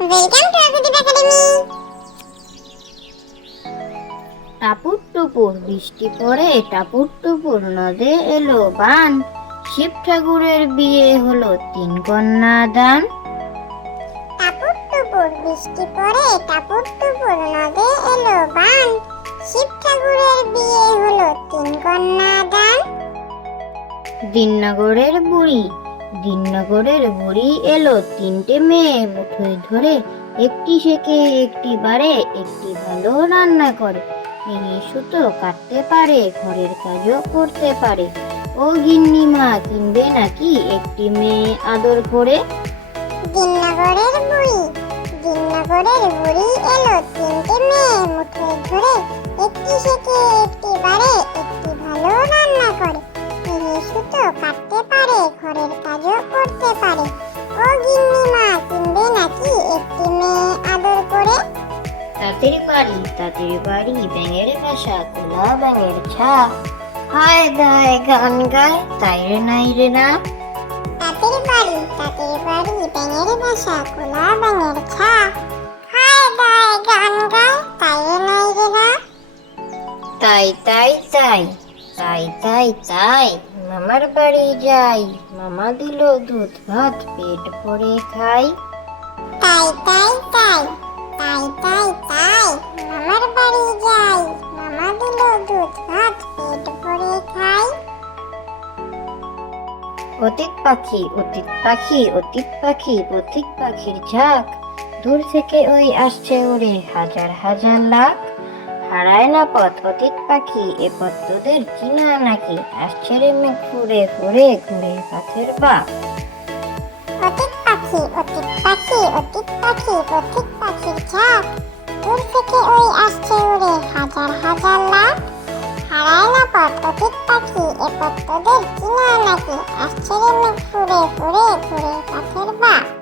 welcome to active academy টাপুর টুপুর বৃষ্টি পড়ে টাপুর টুপুর নদে এলো বান শিব ঠাকুরের বিয়ে হলো তিন কন্যা দান টাপুর টুপুর বৃষ্টি পড়ে টাপুর টুপুর নদে এলো বান শিব ঠাকুরের বিয়ে হলো তিন কন্যা দান দিননগরের বুড়ি দিননগরের ভরি এলো তিনটে মেয়ে মুঠোয় ধরে একটি শেখে একটি বারে একটি ভালো রান্না করে মিহি সুতো কাটতে পারে ঘরের কাজও করতে পারে ও গিন্নি মা কিনবে নাকি একটি মেয়ে আদর করে দিননগরের বুড়ি দিননগরের বুড়ি এলো তিনটে মেয়ে মুঠোয় ধরে একটি শেখে কাজও করতে পারে ও গিন্নি মা কিনবে নাকি একটি মেয়ে আদর করে তাড়াতাড়ি বাড়ি তাড়াতাড়ি বাড়ি ব্যাঙের ভাষা কুলা ব্যাঙের ছা হায় দায় গান গায় তাই রে নাই রে না তাঁতের বাড়ি তাঁতের বাড়ি ব্যাঙের ভাষা তোলা ব্যাঙের ছা হায় গান গায় তাই রে তাই তাই তাই তাই তাই তাই মামার বাড়ি যাই মামা দিল দুধ ভাত পেট ভরে খাই তাই তাই তাই তাই তাই তাই মামার বাড়ি যাই মামা দিল দুধ ভাত পেট ভরে খাই অতীত পাখি অতীত পাখি অতীত পাখি অতীত পাখির ঝাঁক দূর থেকে ওই আসছে ওরে হাজার হাজার লাখ হারায় না পথ অতীত পাখি এ পথ তোদের চিনা নাকি আশ্চর্য রে মেঘ ঘুরে ফুরে ঘুরে পাথের পা অতীত পাখি অতীত পাখি অতীত পাখি অতীত পাখির ঝাঁক দূর থেকে ওই আসছে উড়ে হাজার হাজার লাখ হারায় না পথ অতীত পাখি এ পথ তোদের চিনা নাকি আশ্চর্য রে মেঘ ঘুরে ফুরে ঘুরে পাথের বা